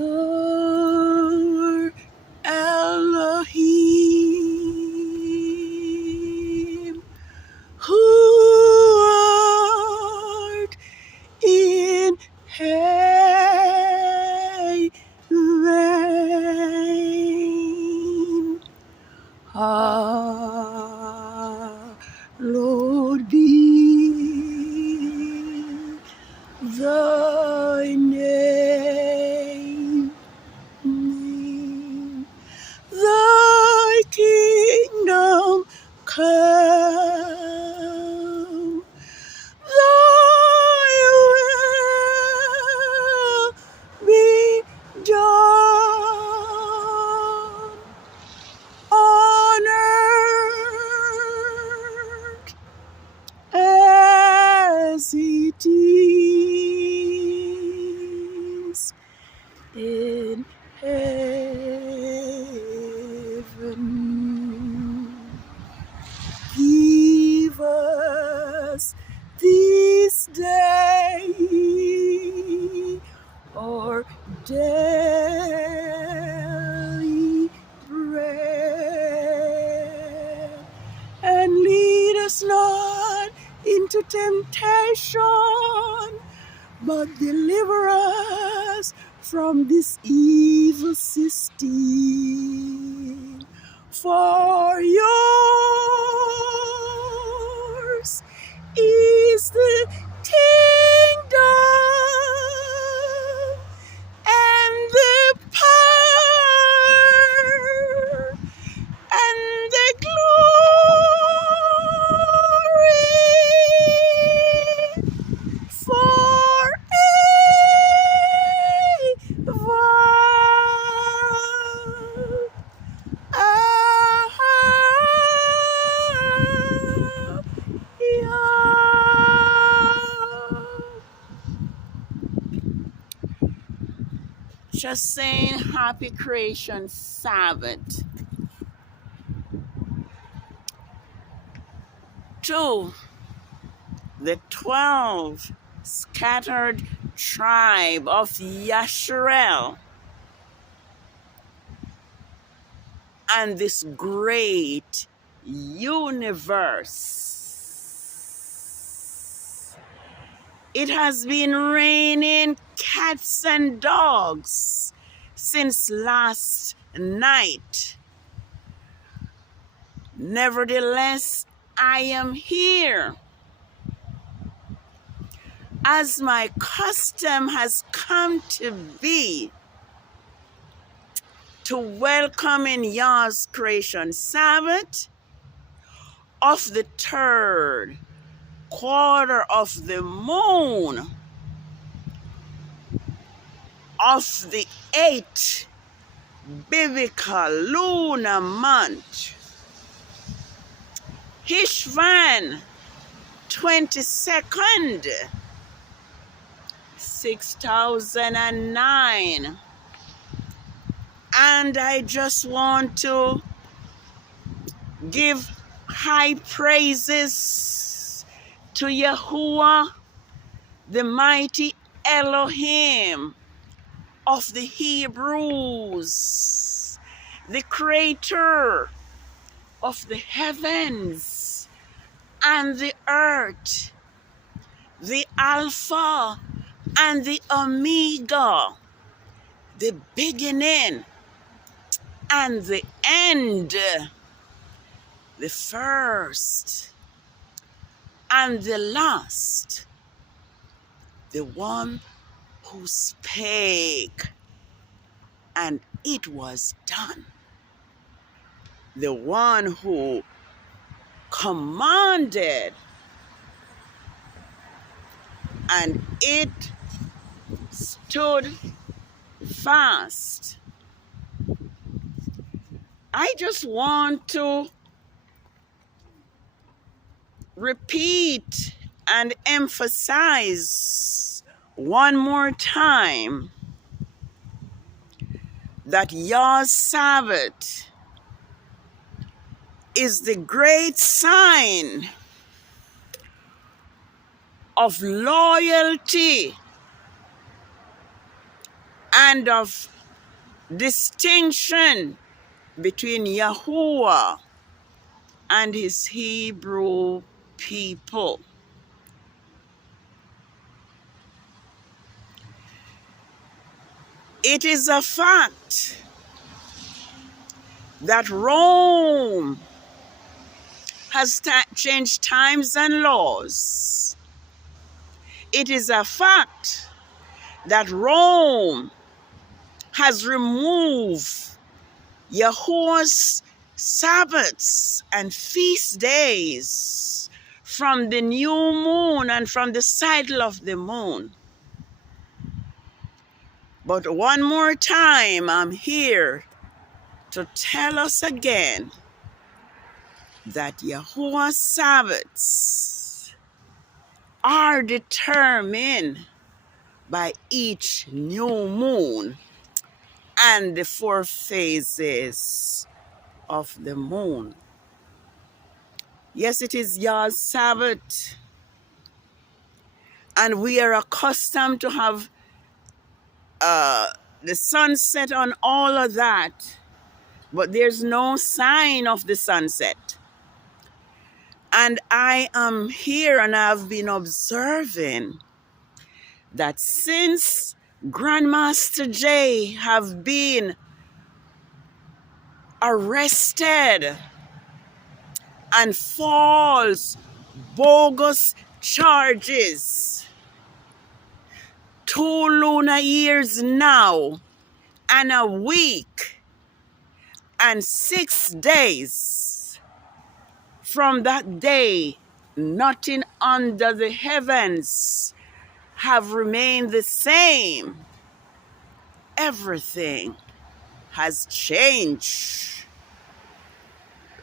our Elohim, who art in heaven. Hallowed be thy name. Thy kingdom come, thy will be done on earth as it is in heaven. Give us this day our daily bread, and lead us not into temptation, but deliver us from this evil system. For yours is the kingdom and the power and the glory forever. Just saying happy creation Sabbath to the 12 scattered tribe of Yasharel and this great universe. It has been raining cats and dogs since last night. Nevertheless, I am here, as my custom has come to be, to welcome in YAH'S creation Sabbath of the 3rd quarter of the moon of the 8th biblical lunar month, HISVAN 22nd, 6009. And I just want to give high praises to Yahuwah, the mighty Elohim of the Hebrews, the creator of the heavens and the earth, the Alpha and the Omega, the beginning and the end, the first and the last, the one who spake and it was done, the one who commanded and it stood fast. I just want to repeat and emphasize one more time that YAH'S Sabbath is the great sign of loyalty and of distinction between Yahuwah and his Hebrew people. It is a fact that Rome has changed times and laws. It is a fact that Rome has removed Yahuwah's Sabbaths and feast days from the new moon and from the cycle of the moon. But one more time, I'm here to tell us again that Yahuwah's Sabbaths are determined by each new moon and the 4 phases of the moon. Yes, it is Yah's Sabbath, and we are accustomed to have the sunset on all of that, but there's no sign of the sunset. And I am here and I've been observing that since Grandmaster J have been arrested and false, bogus charges, 2 lunar years now and a week and 6 days from that day, nothing under the heavens have remained the same. Everything has changed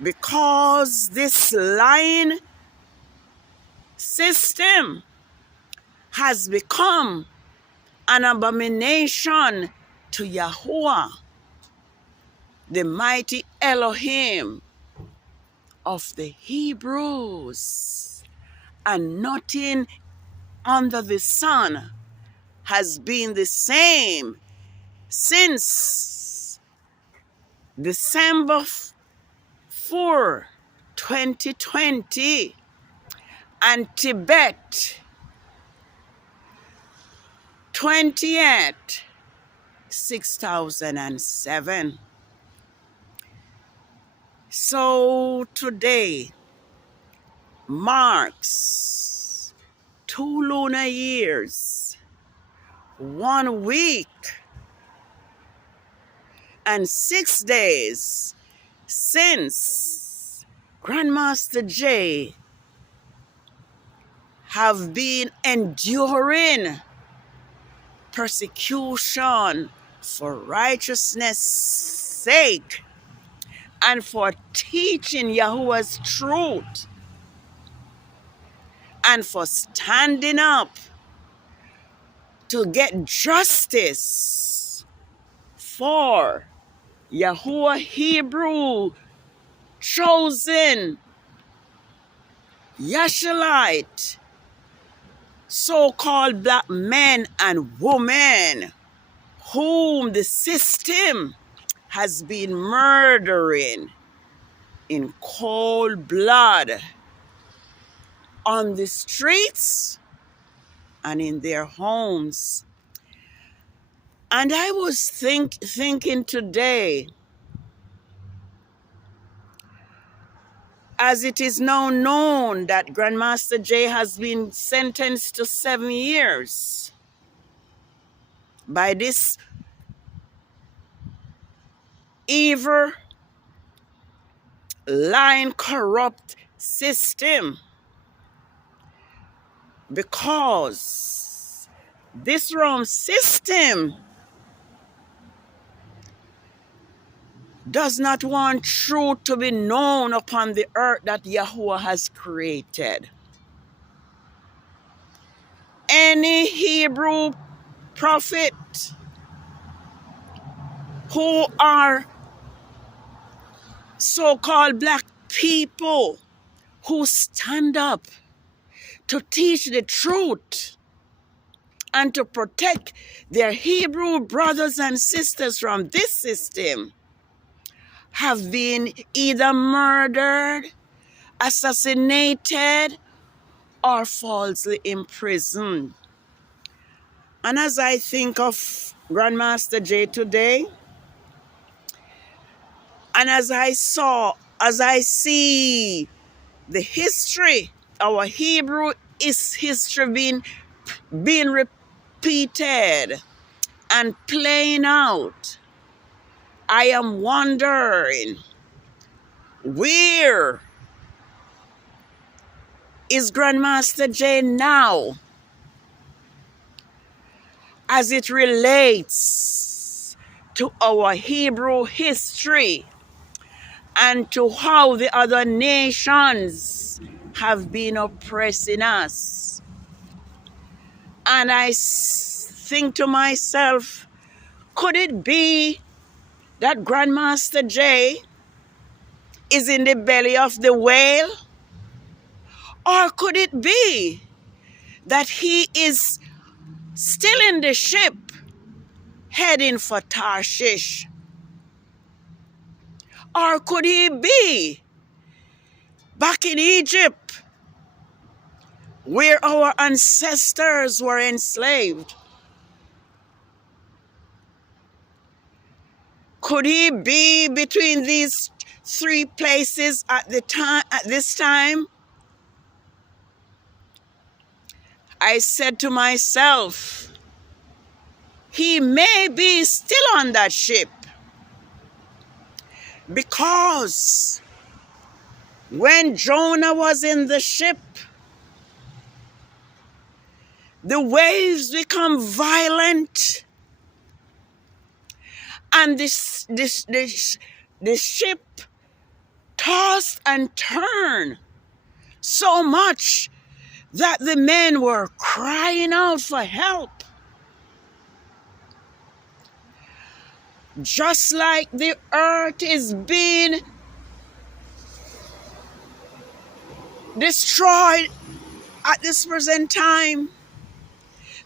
because this lying system has become an abomination to Yahuwah, the mighty Elohim of the Hebrews, and nothing under the sun has been the same since December 4, 2020, and Tibet 20th, 6007. So today marks 2 lunar years, 1 week, and 6 days since Grandmaster J have been enduring persecution for righteousness' sake and for teaching Yahuwah's truth and for standing up to get justice for Yahuwah Hebrew chosen Yashalite so-called black men and women whom the system has been murdering in cold blood on the streets and in their homes. And I was thinking today, as it is now known that Grandmaster J has been sentenced to 7 years by this evil, lying, corrupt system, because this Rome system does not want truth to be known upon the earth that Yahuwah has created. Any Hebrew prophet who are so-called black people who stand up to teach the truth and to protect their Hebrew brothers and sisters from this system have been either murdered, assassinated, or falsely imprisoned. And as I think of Grandmaster Jay today, and as I see the history, our Hebrew is history being repeated and playing out, I am wondering, where is Grandmaster Jay now as it relates to our Hebrew history and to how the other nations have been oppressing us? And I think to myself, could it be that Grandmaster Jay is in the belly of the whale? Or could it be that he is still in the ship heading for Tarshish? Or could he be back in Egypt where our ancestors were enslaved? Could he be between these three places at this time? I said to myself, he may be still on that ship, because when Jonah was in the ship, the waves become violent, and the ship tossed and turned so much that the men were crying out for help. Just like the earth is being destroyed at this present time,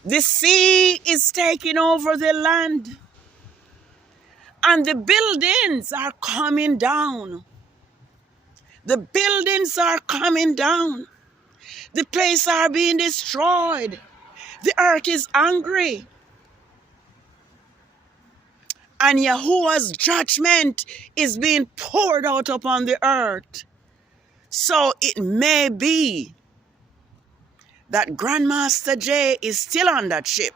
the sea is taking over the land, and the buildings are coming down. The buildings are coming down. The places are being destroyed. The earth is angry. And Yahuwah's judgment is being poured out upon the earth. So it may be that Grandmaster Jay is still on that ship.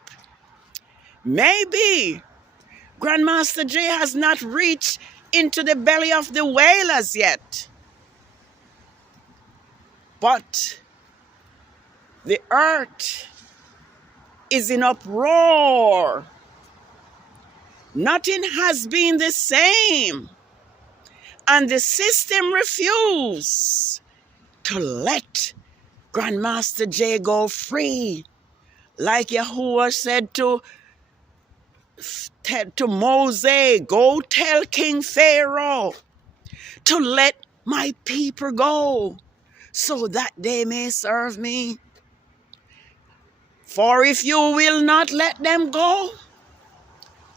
Maybe Grandmaster Jay has not reached into the belly of the whale as yet. But the earth is in uproar. Nothing has been the same. And the system refused to let Grandmaster Jay go free. Like Yahuwah said to Moses, go tell King Pharaoh to let my people go, so that they may serve me. For if you will not let them go,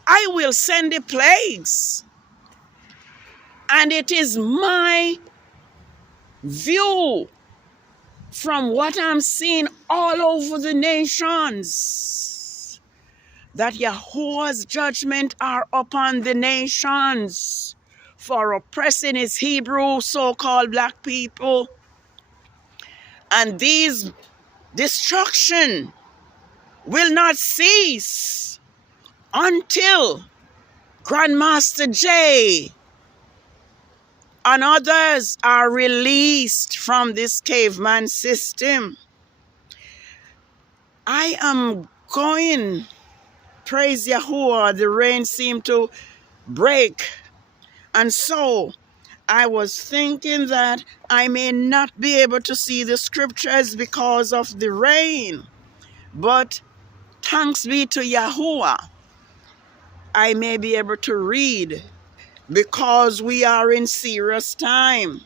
I will send the plagues. And it is my view from what I'm seeing all over the nations that Yahuwah's judgment are upon the nations for oppressing his Hebrew so-called black people. And these destruction will not cease until Grandmaster Jay and others are released from this caveman system. I am going, praise Yahuwah, the rain seemed to break. And so I was thinking that I may not be able to see the scriptures because of the rain. But thanks be to Yahuwah, I may be able to read, because we are in serious time.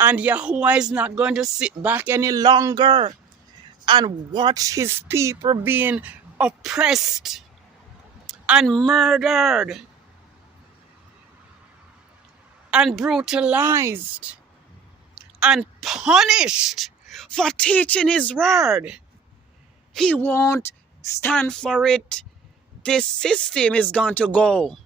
And Yahuwah is not going to sit back any longer and watch his people being oppressed and murdered and brutalized and punished for teaching his word, he won't stand for it. This system is going to go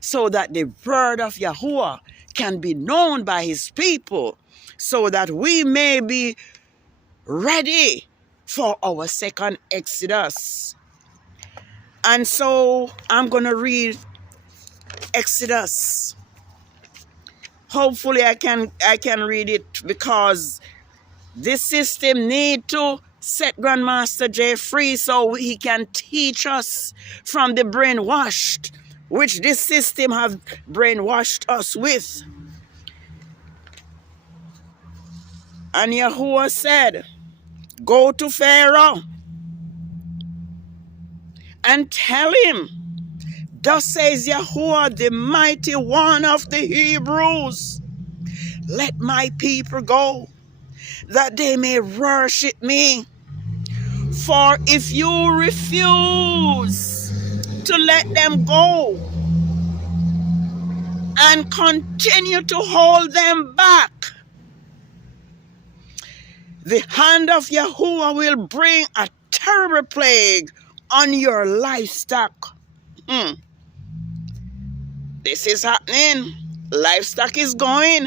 so that the word of Yahuwah can be known by his people, so that we may be ready for our second Exodus. And so I'm going to read Exodus. Hopefully I can read it, because this system need to set Grandmaster Jay free so he can teach us from the brainwashed, which this system have brainwashed us with. And Yahuwah said, go to Pharaoh and tell him, thus says Yahuwah, the mighty one of the Hebrews, let my people go, that they may worship me. For if you refuse to let them go and continue to hold them back, the hand of Yahuwah will bring a terrible plague on your livestock. This is happening. Livestock is going.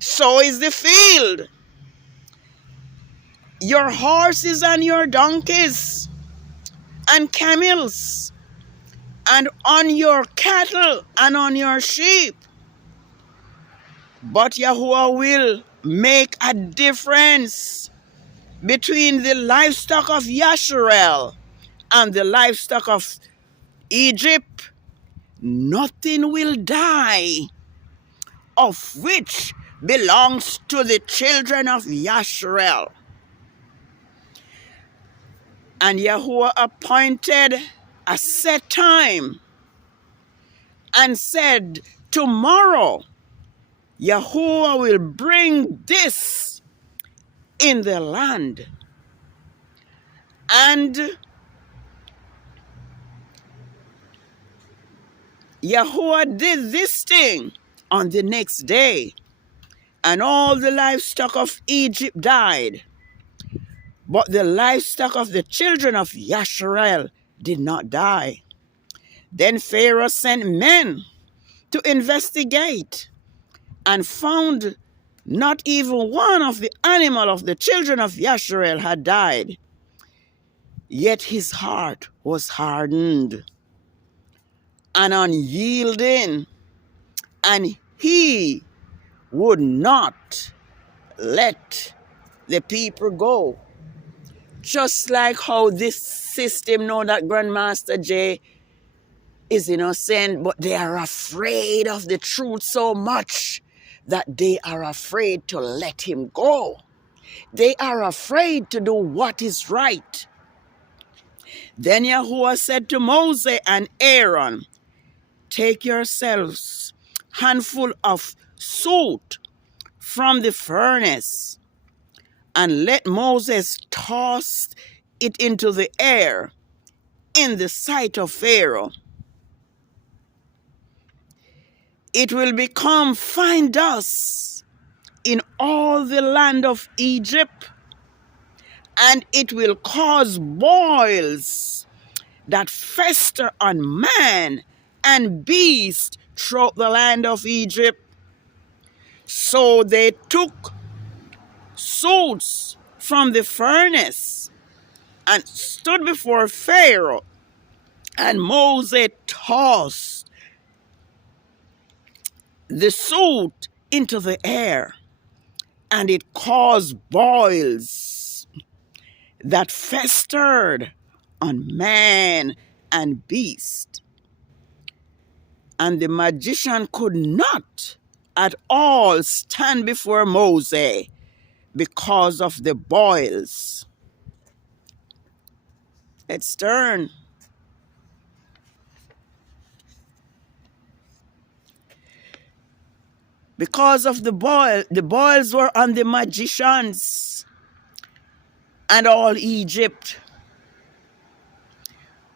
So is the field. Your horses and your donkeys and camels, and on your cattle and on your sheep. But Yahuwah will make a difference between the livestock of Yasharel and the livestock of Egypt. Nothing will die of which belongs to the children of Yasharel. And Yahuwah appointed a set time and said, tomorrow Yahuwah will bring this in the land. And Yahuwah did this thing on the next day, and all the livestock of Egypt died. But the livestock of the children of Yasharel did not die. Then Pharaoh sent men to investigate, and found not even one of the animal of the children of Yasharel had died. Yet his heart was hardened and unyielding, and he would not let the people go. Just like how this system know that Grandmaster Jay is innocent, but they are afraid of the truth so much that they are afraid to let him go. They are afraid to do what is right. Then Yahuwah said to Moses and Aaron, take yourselves a handful of soot from the furnace, and let Moses toss it into the air in the sight of Pharaoh. It will become fine dust in all the land of Egypt, and it will cause boils that fester on man and beast throughout the land of Egypt. So they took suits from the furnace and stood before Pharaoh, and Moses tossed the suit into the air, and it caused boils that festered on man and beast. And the magician could not at all stand before Moses because of the boils. Let's turn. Because of the boils were on the magicians. and all Egypt.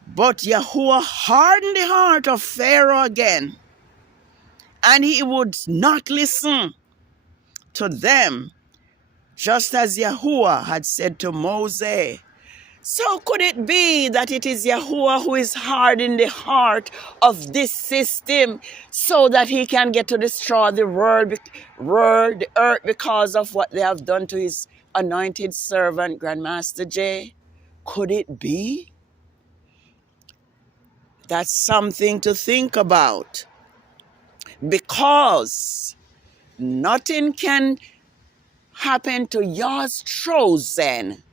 But Yahuwah hardened the heart of Pharaoh again, and he would not listen to them, just as Yahuwah had said to Moses. So could it be that it is Yahuwah who is hardening the heart of this system so that he can get to destroy the the earth, because of what they have done to his anointed servant, Grandmaster Jay? Could it be? That's something to think about, because nothing can happen to Yah's chosen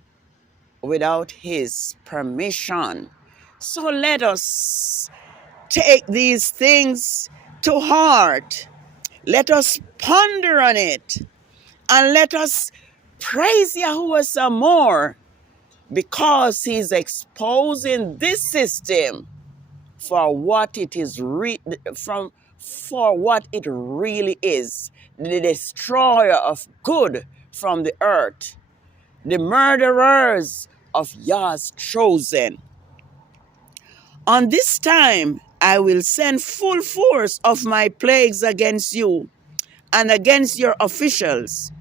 without his permission. So let us take these things to heart. Let us ponder on it, and let us praise Yahuwah some more, because he's exposing this system for what it is for what it really is, the destroyer of good from the earth, the murderers of Yah's chosen. On this time I will send full force of my plagues against you and against your officials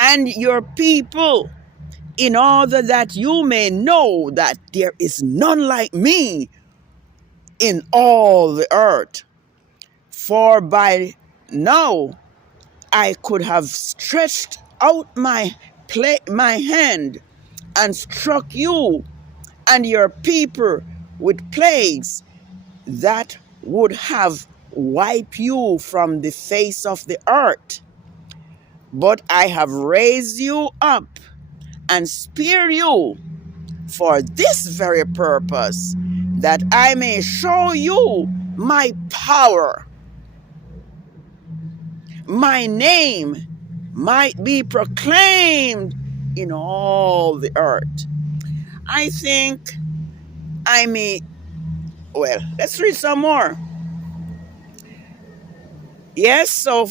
and your people, in order that you may know that there is none like me in all the earth. For by now I could have stretched out my hand and struck you and your people with plagues that would have wiped you from the face of the earth. But I have raised you up and spared you for this very purpose, that I may show you my power. My name might be proclaimed in all the earth. I think let's read some more. Yes, so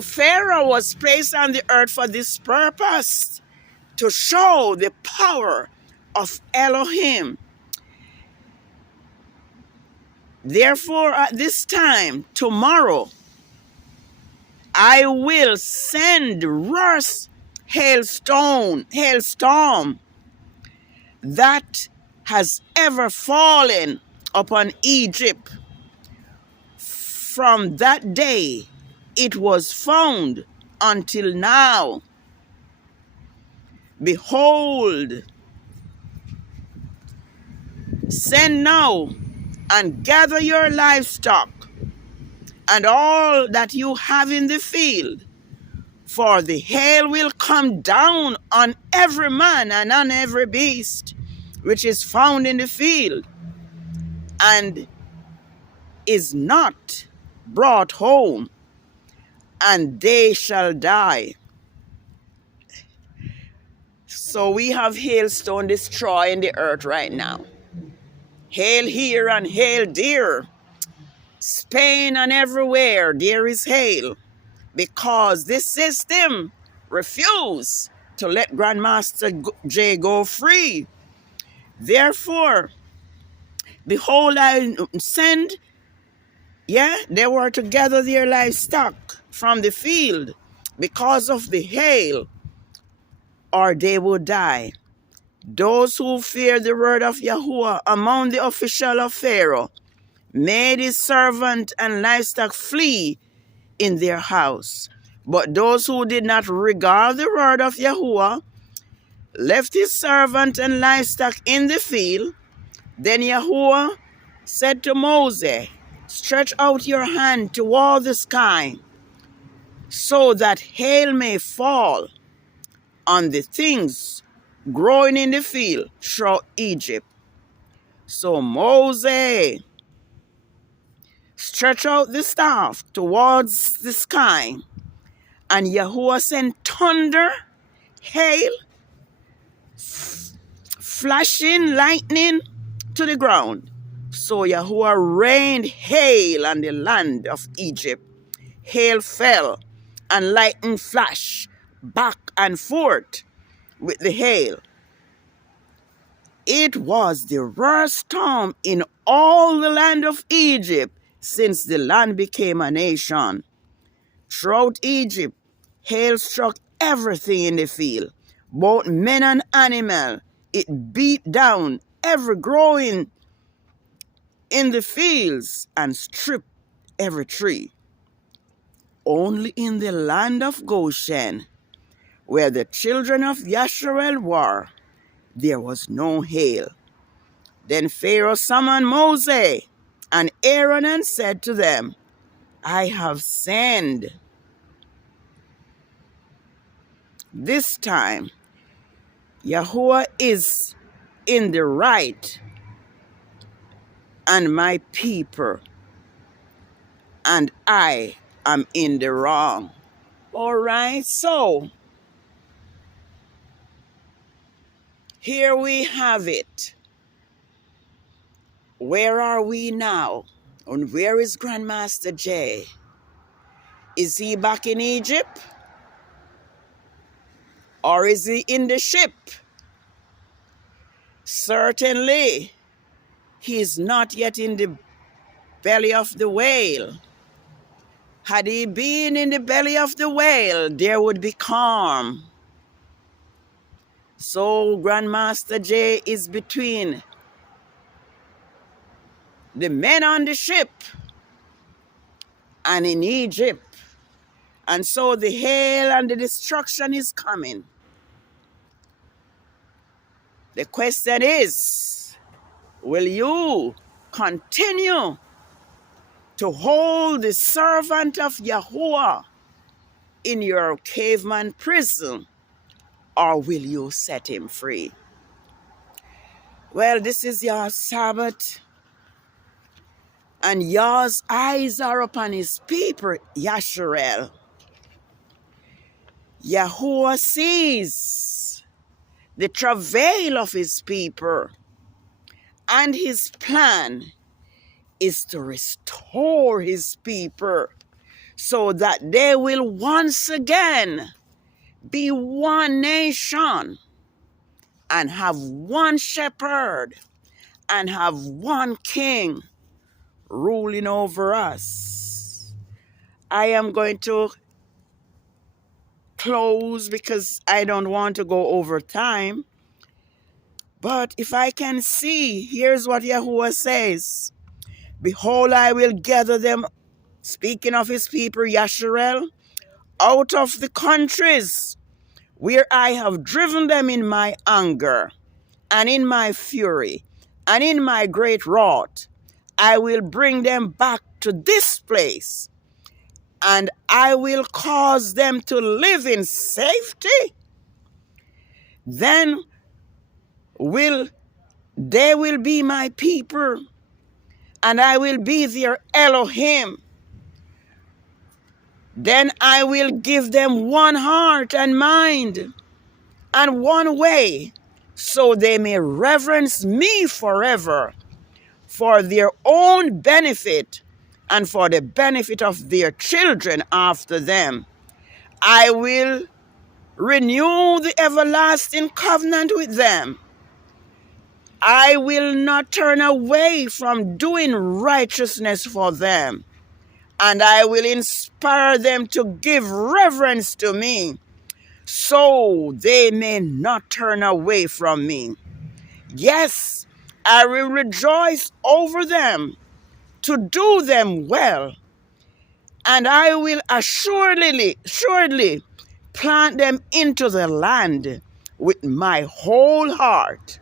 Pharaoh was placed on the earth for this purpose, to show the power of Elohim. Therefore, at this time, tomorrow, I will send worse hailstorm that has ever fallen upon Egypt. From that day it was found until now. Behold, send now and gather your livestock and all that you have in the field, for the hail will come down on every man and on every beast which is found in the field, and is not brought home, and they shall die. So we have hailstone destroying the earth right now. Hail here and hail there. Spain and everywhere there is hail, because this system refused to let Grandmaster J go free. Therefore, behold, I send, they were to gather their livestock from the field because of the hail, or they would die. Those who fear the word of Yahuwah among the official of Pharaoh made his servant and livestock flee in their house. But those who did not regard the word of Yahuwah left his servant and livestock in the field. Then Yahuwah said to Moses, stretch out your hand toward the sky, so that hail may fall on the things growing in the field throughout Egypt. So Moses stretched out the staff towards the sky, and Yahuwah sent thunder, hail, flashing lightning to the ground. So Yahuwah rained hail on the land of Egypt. Hail fell, and lightning flashed back and forth with the hail. It was the worst storm in all the land of Egypt since the land became a nation. Throughout Egypt, hail struck everything in the field, both men and animal. It beat down every growing in the fields and stripped every tree. Only in the land of Goshen, where the children of Yasharel were, there was no hail. Then Pharaoh summoned Moses and Aaron and said to them, I have sinned. This time, Yahuwah is in the right, and my people, and I am in the wrong. All right, so here we have it. Where are we now? And where is Grandmaster Jay? Is he back in Egypt? Or is he in the ship? Certainly, he is not yet in the belly of the whale. Had he been in the belly of the whale, there would be calm. So Grandmaster Jay is between the men on the ship and in Egypt. And so the hail and the destruction is coming. The question is, will you continue to hold the servant of Yahuwah in your caveman prison, or will you set him free? Well, this is your Sabbath, and Yah's eyes are upon his people, Yasharel. Yahuwah sees the travail of his people, and his plan is to restore his people so that they will once again be one nation and have one shepherd and have one king ruling over us. I am going to close because I don't want to go over time. But if I can see, here's what Yahuwah says. Behold, I will gather them, speaking of his people, Yasharel, out of the countries where I have driven them in my anger and in my fury and in my great wrath. I will bring them back to this place, and I will cause them to live in safety. Then they will be my people, and I will be their Elohim. Then I will give them one heart and mind and one way, so they may reverence me forever, for their own benefit and for the benefit of their children after them. I will renew the everlasting covenant with them. I will not turn away from doing righteousness for them, and I will inspire them to give reverence to me, so they may not turn away from me. Yes, I will rejoice over them to do them well, and I will assuredly plant them into the land with my whole heart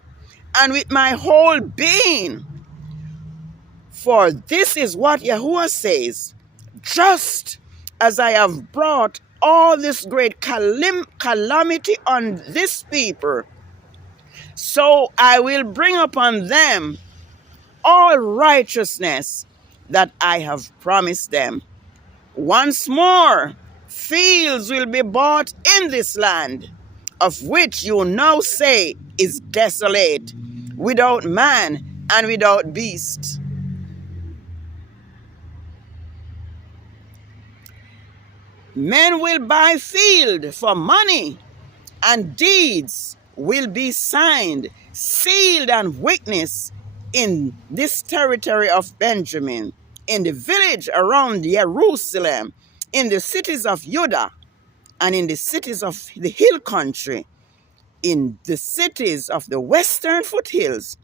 and with my whole being. For this is what Yahuwah says, just as I have brought all this great calamity on this people, so I will bring upon them all righteousness that I have promised them. Once more, fields will be bought in this land, of which you now say is desolate, without man and without beast. Men will buy field for money, and deeds will be signed, sealed and witnessed in this territory of Benjamin, in the village around Jerusalem, in the cities of Judah, and in the cities of the hill country, in the cities of the western foothills,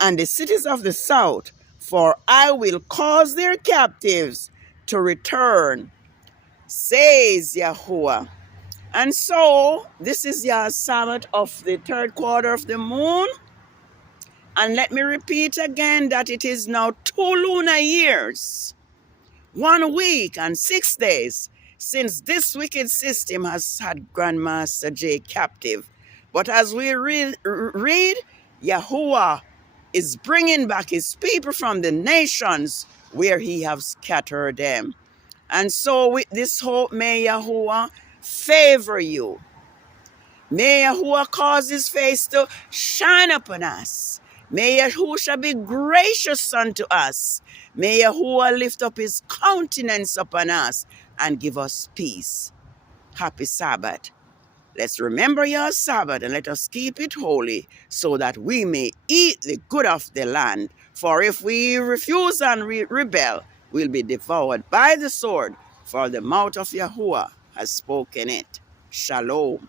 and the cities of the south, for I will cause their captives to return, says Yahuwah. And so, this is Yah's Sabbath of the third quarter of the moon. And let me repeat again that it is now 2 lunar years, 1 week and 6 days since this wicked system has had Grandmaster J captive. But as we read, Yahuwah is bringing back his people from the nations where he has scattered them. And so with this hope, may Yahuwah favor you. May Yahuwah cause his face to shine upon us. May Yahuwah be gracious unto us. May Yahuwah lift up his countenance upon us and give us peace. Happy Sabbath. Let's remember your Sabbath and let us keep it holy so that we may eat the good of the land. For if we refuse and rebel, we'll be devoured by the sword, for the mouth of Yahuwah has spoken it. Shalom.